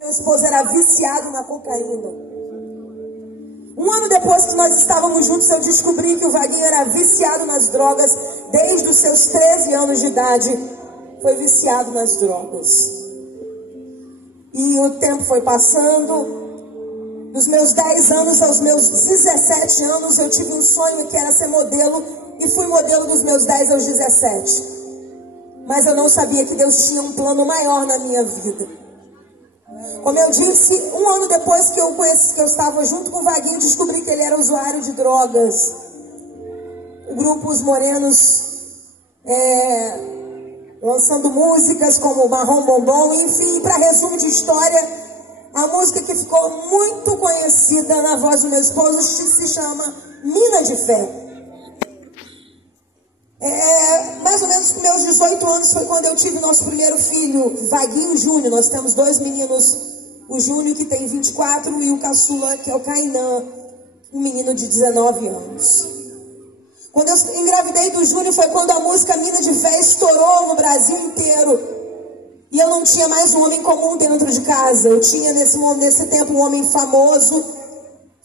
Meu esposo era viciado na cocaína. Um ano depois que nós estávamos juntos, eu descobri que o Vaguinho era viciado nas drogas desde os seus 13 anos de idade. Foi viciado nas drogas. E o tempo foi passando. Dos meus 10 anos aos meus 17 anos, eu tive um sonho que era ser modelo. E fui modelo dos meus 10 aos 17. Mas eu não sabia que Deus tinha um plano maior na minha vida. Como eu disse, um ano depois que eu estava junto com o Vaguinho, descobri que ele era usuário de drogas. O grupo Os Morenos, lançando músicas como Marrom Bombom, enfim, para resumo de história, a música que ficou muito conhecida na voz do meu esposo se chama Mina de Fé. Mais ou menos com meus 18 anos foi quando eu tive nosso primeiro filho, Vaguinho Júnior. Nós temos 2 meninos, o Júnior que tem 24 e o caçula que é o Kainan, um menino de 19 anos. Quando eu engravidei do Júnior foi quando a música Mina de Fé estourou no Brasil inteiro. E eu não tinha mais um homem comum dentro de casa. Eu tinha nesse tempo um homem famoso,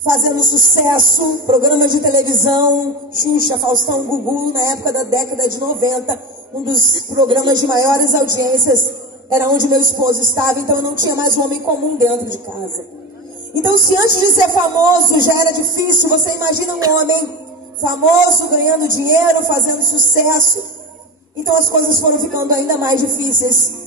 fazendo sucesso, programa de televisão, Xuxa, Faustão, Gugu, na época da década de 90, um dos programas de maiores audiências era onde meu esposo estava, então eu não tinha mais um homem comum dentro de casa. Então, se antes de ser famoso já era difícil, você imagina um homem famoso, ganhando dinheiro, fazendo sucesso, então as coisas foram ficando ainda mais difíceis.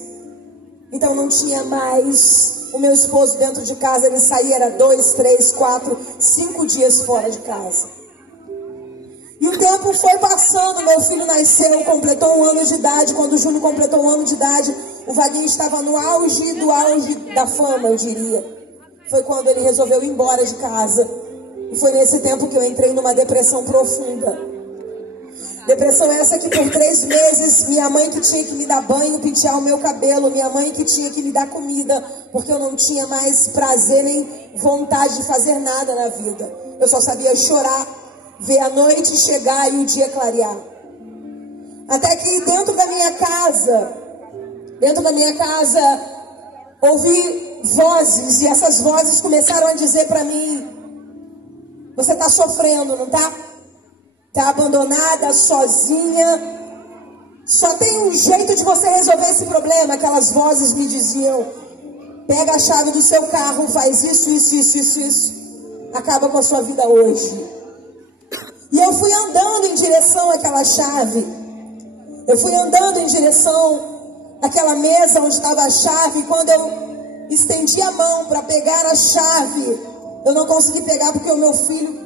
Então não tinha mais o meu esposo dentro de casa, ele saía, era 2, 3, 4, 5 dias fora de casa. E o tempo foi passando, meu filho nasceu, completou 1 ano de idade. Quando o Júnior completou 1 ano de idade, o Vaguinho estava no auge da fama, eu diria. Foi quando ele resolveu ir embora de casa. E foi nesse tempo que eu entrei numa depressão profunda. Depressão essa que por 3 meses, minha mãe que tinha que me dar banho, pentear o meu cabelo, minha mãe que tinha que me dar comida, porque eu não tinha mais prazer nem vontade de fazer nada na vida. Eu só sabia chorar, ver a noite chegar e o dia clarear. Até que dentro da minha casa, ouvi vozes, e essas vozes começaram a dizer para mim: você está sofrendo, não está? Está abandonada, sozinha. Só tem um jeito de você resolver esse problema. Aquelas vozes me diziam: pega a chave do seu carro, faz isso. Acaba com a sua vida hoje. E eu fui andando em direção àquela chave. Eu fui andando em direção àquela mesa onde estava a chave. E quando eu estendi a mão para pegar a chave, eu não consegui pegar porque o meu filho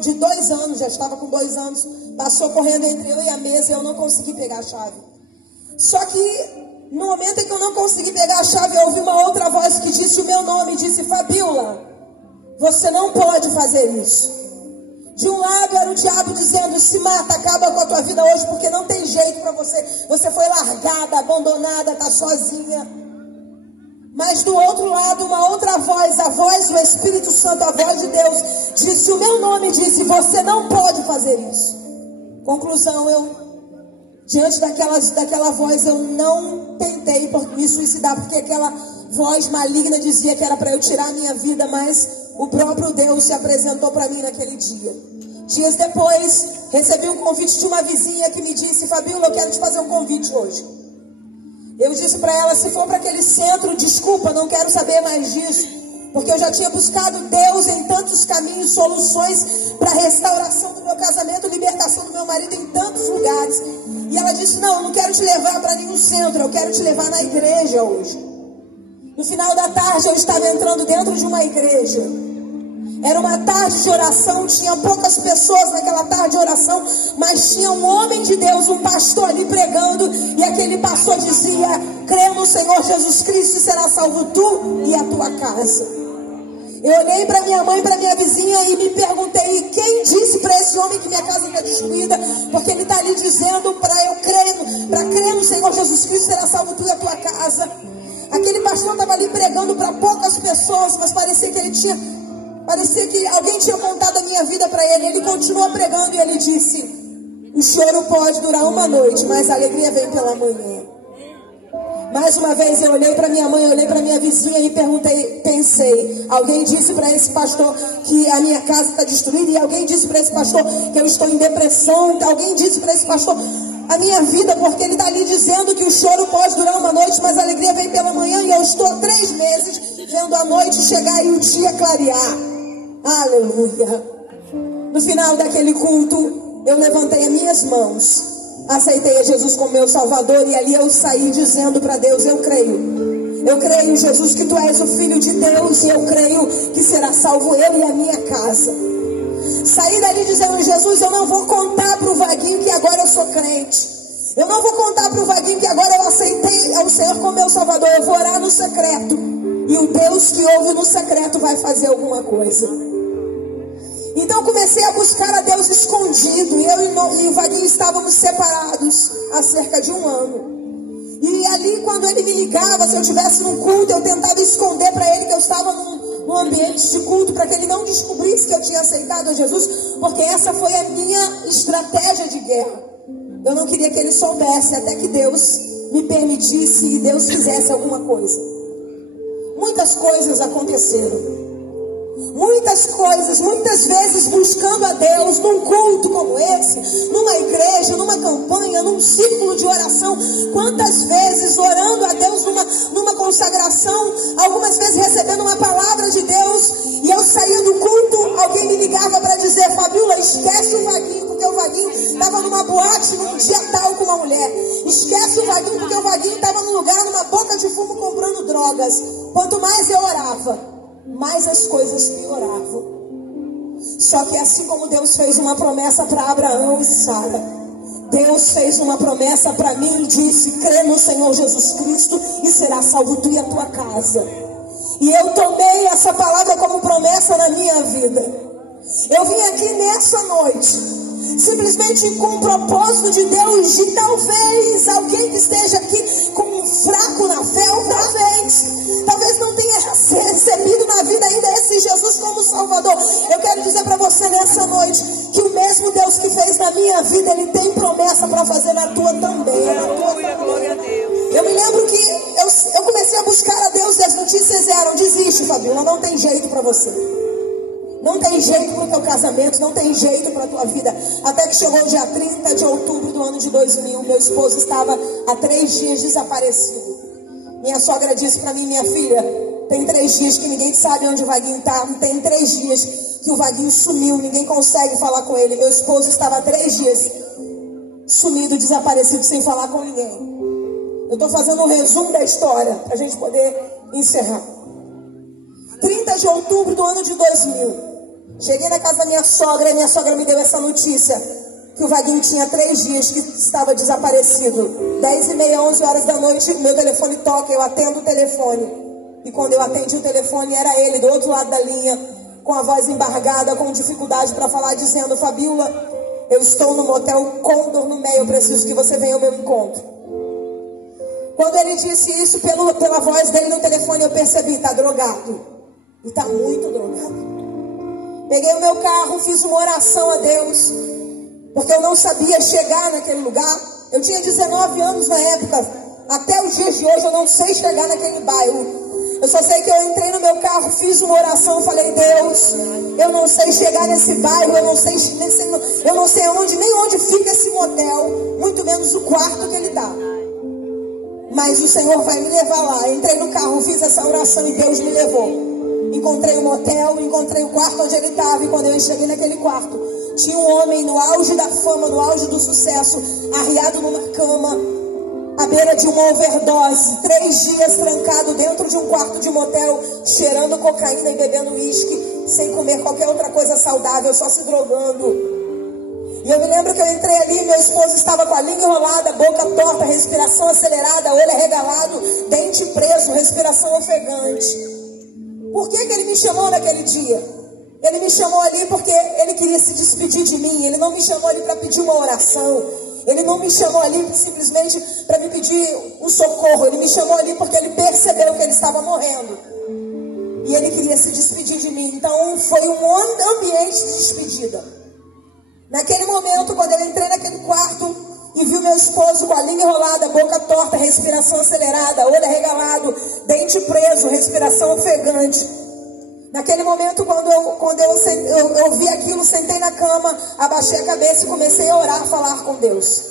de 2 anos, já estava com 2 anos, passou correndo entre eu e a mesa e eu não consegui pegar a chave. Só que no momento em que eu não consegui pegar a chave, eu ouvi uma outra voz que disse o meu nome, disse: Fabiola, você não pode fazer isso. De um lado era o diabo dizendo: se mata, acaba com a tua vida hoje, porque não tem jeito para você. Você foi largada, abandonada, está sozinha. Mas do outro lado, uma outra voz, a voz do Espírito Santo, a voz de Deus, disse o meu nome, disse: você não pode fazer isso. Conclusão, diante daquela voz, eu não tentei me suicidar, porque aquela voz maligna dizia que era para eu tirar a minha vida, mas o próprio Deus se apresentou para mim naquele dia. Dias depois, recebi um convite de uma vizinha que me disse: Fabiola, eu quero te fazer um convite hoje. Eu disse para ela: se for para aquele centro, desculpa, não quero saber mais disso, porque eu já tinha buscado Deus em tantos caminhos, soluções para a restauração do meu casamento, libertação do meu marido em tantos lugares. E ela disse: não quero te levar para nenhum centro, eu quero te levar na igreja hoje. No final da tarde eu estava entrando dentro de uma igreja. Era uma tarde de oração, tinha poucas pessoas naquela tarde de oração, mas tinha um homem de Deus, um pastor ali pregando, e aquele pastor dizia: crê no Senhor Jesus Cristo e será salvo tu e a tua casa. Eu olhei para minha mãe, para minha vizinha e me perguntei: quem disse para esse homem que minha casa está destruída? Porque ele está ali dizendo para crer no Senhor Jesus Cristo, será salvo tu e a tua casa. Aquele pastor estava ali pregando para poucas pessoas, mas parecia que alguém tinha contado a minha vida para ele. Ele continuou pregando e ele disse: o choro pode durar uma noite, mas a alegria vem pela manhã. Mais uma vez eu olhei para minha mãe, eu olhei para minha vizinha e pensei, alguém disse para esse pastor que a minha casa está destruída, e alguém disse para esse pastor que eu estou em depressão, alguém disse para esse pastor a minha vida, porque ele está ali dizendo que o choro pode durar uma noite, mas a alegria vem pela manhã, e eu estou há 3 meses vendo a noite chegar e o dia clarear. Aleluia. No final daquele culto, eu levantei as minhas mãos, aceitei a Jesus como meu Salvador, e ali eu saí dizendo para Deus: eu creio, Jesus, que Tu és o Filho de Deus, e eu creio que será salvo eu e a minha casa. Saí dali dizendo: Jesus, eu não vou contar para o Vaguinho que agora eu sou crente, eu não vou contar para o Vaguinho que agora eu aceitei ao Senhor como meu Salvador, eu vou orar no secreto, e o Deus que ouve no secreto vai fazer alguma coisa. Então comecei a buscar a Deus escondido. Eu e o Vaguinho estávamos separados há cerca de 1 ano. E ali, quando ele me ligava, se eu estivesse num culto, eu tentava esconder para ele que eu estava num ambiente de culto, para que ele não descobrisse que eu tinha aceitado a Jesus, porque essa foi a minha estratégia de guerra. Eu não queria que ele soubesse, até que Deus me permitisse e Deus fizesse alguma coisa. Muitas coisas aconteceram. Muitas coisas, muitas vezes buscando a Deus num culto como esse, numa igreja, numa campanha, num círculo de oração. Quantas vezes orando a Deus numa consagração, algumas vezes recebendo uma palavra de Deus, e eu saía do culto, alguém me ligava para dizer: Fabiola, esquece o Vaguinho, porque o Vaguinho estava numa boate num dia tal com uma mulher. Esquece o Vaguinho, porque o Vaguinho estava num lugar, numa boca de fumo, comprando drogas. Quanto mais eu orava, mais as coisas pioravam. Só que assim como Deus fez uma promessa para Abraão e Sara, Deus fez uma promessa para mim e disse: crê no Senhor Jesus Cristo e será salvo tu e a tua casa. E eu tomei essa palavra como promessa na minha vida. Eu vim aqui nessa noite simplesmente com o propósito de Deus, de talvez alguém que esteja aqui com um fraco na fé, ou talvez não tenha recebido na vida ainda esse Jesus como Salvador. Eu quero dizer para você nessa noite que o mesmo Deus que fez na minha vida, Ele tem promessa para fazer na tua também. Glória a Deus. Eu me lembro que eu comecei a buscar a Deus e as notícias eram: desiste, Fabiola, não tem jeito para você. Não tem jeito para o teu casamento, não tem jeito para a tua vida. Até que chegou o dia 30 de outubro do ano de 2000, meu esposo estava há 3 dias desaparecido. Minha sogra disse para mim: minha filha, tem 3 dias que ninguém sabe onde o Vaguinho está. Tem 3 dias que o Vaguinho sumiu, ninguém consegue falar com ele. Meu esposo estava há 3 dias sumido, desaparecido, sem falar com ninguém. Eu estou fazendo um resumo da história para a gente poder encerrar. 30 de outubro do ano de 2000. Cheguei na casa da minha sogra, e minha sogra me deu essa notícia, que o Vaguinho tinha 3 dias que estava desaparecido. 10h30, 11 horas da noite, meu telefone toca, eu atendo o telefone. E quando eu atendi o telefone, era ele, do outro lado da linha, com a voz embargada, com dificuldade para falar, dizendo: Fabiola, eu estou no motel Condor no Meio, eu preciso que você venha ao meu encontro. Quando ele disse isso, pela voz dele no telefone, eu percebi: está drogado. E está muito drogado. Peguei o meu carro, fiz uma oração a Deus, porque eu não sabia chegar naquele lugar. Eu tinha 19 anos na época. Até os dias de hoje eu não sei chegar naquele bairro. Eu só sei que eu entrei no meu carro, fiz uma oração, falei: Deus, eu não sei chegar nesse bairro, eu não sei onde, nem onde fica esse motel, muito menos o quarto que ele dá. Mas o Senhor vai me levar lá. Entrei no carro, fiz essa oração e Deus me levou. Encontrei o motel, encontrei o quarto onde ele estava. E quando eu cheguei naquele quarto, tinha um homem no auge da fama, no auge do sucesso, arriado numa cama, à beira de uma overdose, 3 dias trancado dentro de um quarto de motel, cheirando cocaína e bebendo uísque, sem comer qualquer outra coisa saudável, só se drogando. E eu me lembro que eu entrei ali, meu esposo estava com a língua enrolada, boca torta, respiração acelerada, olho arregalado, dente preso, respiração ofegante. Por que ele me chamou naquele dia? Ele me chamou ali porque ele queria se despedir de mim. Ele não me chamou ali para pedir uma oração. Ele não me chamou ali simplesmente para me pedir um socorro. Ele me chamou ali porque ele percebeu que ele estava morrendo. E ele queria se despedir de mim. Então foi um ambiente de despedida. Naquele momento, quando eu entrei naquele quarto e viu meu esposo com a língua enrolada, boca torta, respiração acelerada, olho arregalado, dente preso, respiração ofegante. Naquele momento, quando eu vi aquilo, sentei na cama, abaixei a cabeça e comecei a orar, a falar com Deus.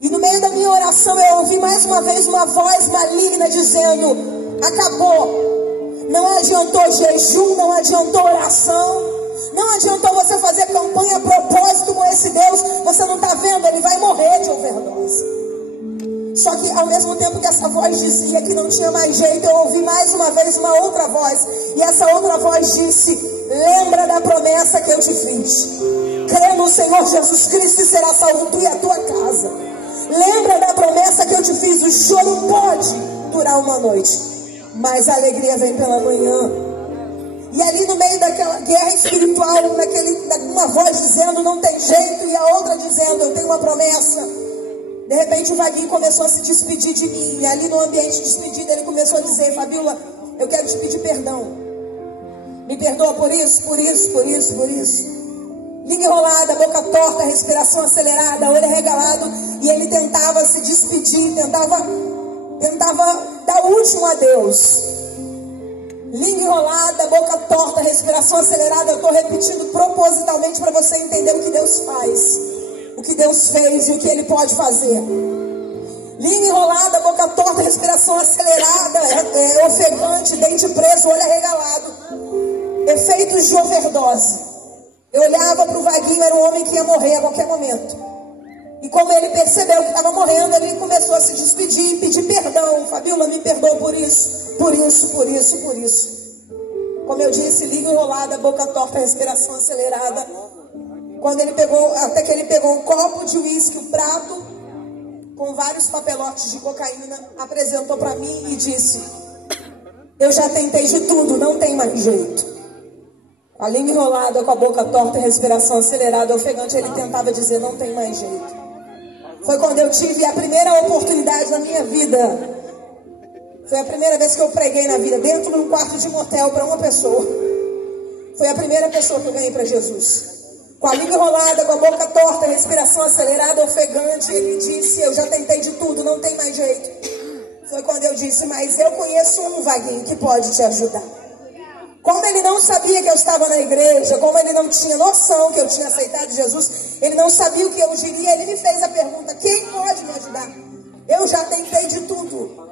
E no meio da minha oração eu ouvi mais uma vez uma voz maligna dizendo: acabou. Não adiantou jejum, não adiantou oração, não adiantou você fazer campanha a propósito com esse Deus. Você não está vendo, ele vai morrer de overdose. Só que ao mesmo tempo que essa voz dizia que não tinha mais jeito, eu ouvi mais uma vez uma outra voz. E essa outra voz disse: lembra da promessa que eu te fiz. Crê no Senhor Jesus Cristo e será salvo tu e a tua casa. Lembra da promessa que eu te fiz. O choro pode durar uma noite, mas a alegria vem pela manhã. E ali no meio daquela guerra espiritual, uma voz dizendo não tem jeito, e a outra dizendo eu tenho uma promessa. De repente o Vaguinho começou a se despedir de mim. E ali no ambiente de despedida ele começou a dizer: Fabíola, eu quero te pedir perdão. Me perdoa por isso, por isso, por isso, por isso. Língua enrolada, boca torta, respiração acelerada, olho arregalado. E ele tentava se despedir, tentava dar o último adeus. Língua enrolada, boca torta, respiração acelerada. Eu estou repetindo propositalmente para você entender o que Deus faz, o que Deus fez e o que Ele pode fazer. Língua enrolada, boca torta, respiração acelerada, ofegante, dente preso, olho arregalado. Efeitos de overdose. Eu olhava para o Vaguinho, era um homem que ia morrer a qualquer momento. E como ele percebeu que estava morrendo, ele começou a se despedir e pedir perdão. Fabíola, me perdoa por isso, por isso, por isso, por isso. Como eu disse, língua enrolada, boca torta, respiração acelerada. Até que ele pegou um copo de uísque, um prato com vários papelotes de cocaína, apresentou para mim e disse: eu já tentei de tudo, não tem mais jeito. A língua enrolada, com a boca torta, respiração acelerada, ofegante, ele tentava dizer: não tem mais jeito. Foi quando eu tive a primeira oportunidade na minha vida. Foi a primeira vez que eu preguei na vida, dentro de um quarto de motel para uma pessoa. Foi a primeira pessoa que eu ganhei para Jesus. Com a língua enrolada, com a boca torta, respiração acelerada, ofegante, ele disse: eu já tentei de tudo, não tem mais jeito. Foi quando eu disse: mas eu conheço um, Vaguinho, que pode te ajudar. Como ele não sabia que eu estava na igreja, como ele não tinha noção que eu tinha aceitado Jesus, ele não sabia o que eu diria, ele me fez a pergunta: quem pode me ajudar? Eu já tentei de tudo.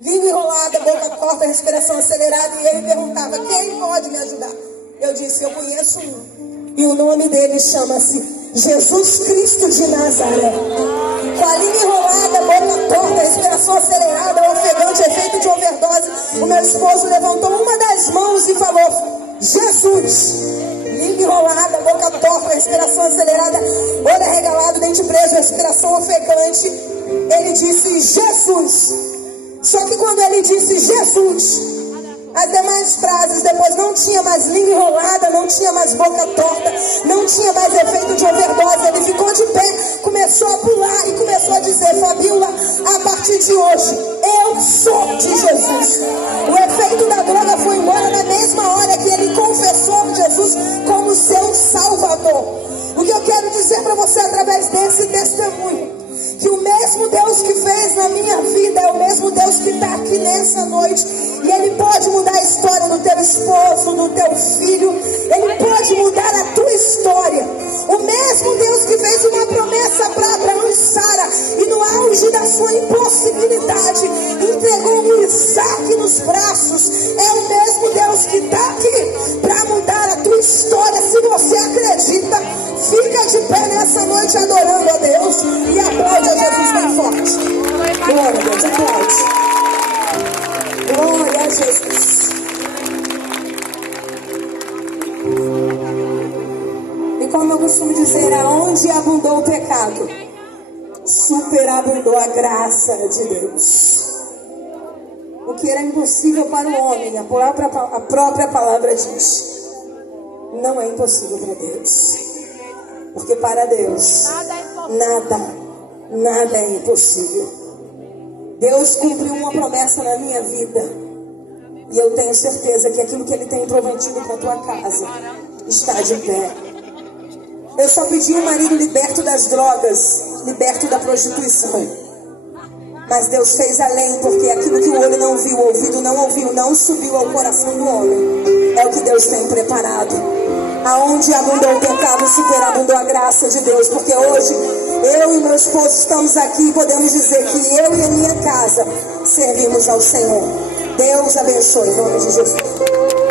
Língua enrolada, boca torta, respiração acelerada, e ele perguntava: quem pode me ajudar? Eu disse: eu conheço um, e o nome dele chama-se Jesus Cristo de Nazaré. Com a língua enrolada, boca torta, respiração acelerada, ofegante, efeito de overdose, o meu esposo levantou uma das mãos e falou: Jesus. Língua enrolada, boca torta, respiração acelerada, olho arregalado, dente preso, respiração ofegante. Ele disse: Jesus. Só que quando ele disse Jesus, as demais frases depois não tinha mais língua enrolada, não tinha mais boca torta, não tinha mais efeito de overdose. Ele ficou de pé, começou a pular e começou a dizer: Fabíola, a partir de hoje, eu sou de Jesus. O efeito da droga foi embora na mesma hora que ele confessou Jesus como seu Salvador. O que eu quero dizer para você através desse testemunho, que o mesmo Deus que fez na minha vida é o mesmo Deus que está aqui nessa noite. E Ele pode mudar a história do teu esposo, do teu filho. Ele pode mudar a tua história. O mesmo Deus que fez uma promessa para Abraão e Sara, e no auge da sua impossibilidade entregou um Isaac nos braços, é o mesmo Deus que está aqui para mudar a tua história. Se você acredita, fica de pé nessa noite adorando a Deus e aplaude a Jesus bem forte. Glória a Deus, aplaude. Glória a Jesus. E como eu costumo dizer, aonde abundou o pecado, superabundou a graça de Deus. O que era impossível para o homem, a própria palavra diz, não é impossível para Deus. Porque para Deus, nada é impossível. Deus cumpriu uma promessa na minha vida. E eu tenho certeza que aquilo que Ele tem prometido para a tua casa está de pé. Eu só pedi um marido liberto das drogas, liberto da prostituição. Mas Deus fez além, porque aquilo que o olho não viu, o ouvido não ouviu, não subiu ao coração do homem, é o que Deus tem preparado. Aonde abundou o pecado, superabundou a graça de Deus. Porque hoje, eu e meu esposo estamos aqui e podemos dizer que eu e a minha casa servimos ao Senhor. Deus abençoe, em nome de Jesus.